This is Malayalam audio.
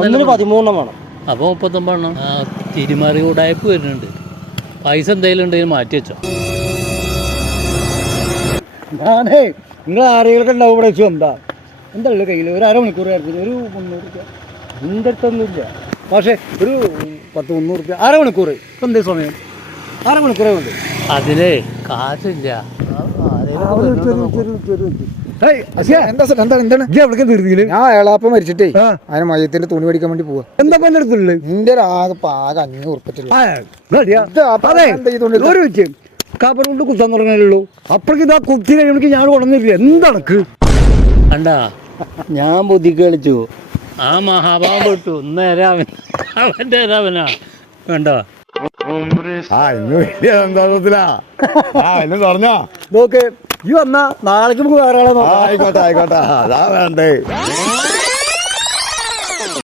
ഒന്നിന് പതിമൂന്നെണ്ണം വേണം. അപ്പോൾ മുപ്പത്തൊമ്പതെണ്ണം. ആ തിരിമറി ഉടായ്പ വരുന്നുണ്ട്. പൈസ എന്തെങ്കിലും ഉണ്ടെങ്കിൽ മാറ്റി വെച്ചോ. ഞാനേ നിങ്ങൾ ആരെങ്കിലും ഉണ്ടാവും ഇവിടെ വെച്ചു എന്താ എന്താ ഉള്ളത് കയ്യിൽ ഒരു അരമണിക്കൂർ ആയിരുന്നു ഒരു മുന്നൂറ് രൂപ. എന്റെ അടുത്തൊന്നുമില്ല. പക്ഷേ ഒരു പത്ത് മുന്നൂറ് രൂപ. അരമണിക്കൂർ. ഇപ്പം എന്തേ സമയം? അരമണിക്കൂറേ ഉണ്ട് അതിലേ കാശില്ല. ഞാൻ ഏളാപ്പ മരിച്ചിട്ടേ. ആ. അതിന് മയത്തിന്റെ തുണി മേടിക്കാൻ വേണ്ടി പോവാ. എന്താ പന്റെ അടുത്തുള്ളത് നിന്റെ ഒരു ആകെ പാക അഞ്ഞൂറ് കാപ്പർ കൊണ്ട് കുത്താൻ തുടങ്ങാനുള്ളൂ അപ്പഴേക്ക് ഇതാ കുത്തി കഴിയുമ്പോൾ ഞാൻ ഉണർന്നില്ല എന്താണക്ക് കണ്ടാ ഞാൻ ബുദ്ധി കളിച്ചു. ആ മഹാഭാവം വിട്ടു നേരെ അവൻ അവന്റെ അവനാ കണ്ടോ? ആ ഇന്ന് വലിയ സന്തോഷത്തിലാ. ആ എന്നെ പറഞ്ഞോ നോക്ക് ഈ വന്നാ നാളേക്ക് നമുക്ക് വേറെ ആളെ ആ നോക്കാം ആയിക്കോട്ടെ. ആയിക്കോട്ടെ അതാ വേണ്ടേ.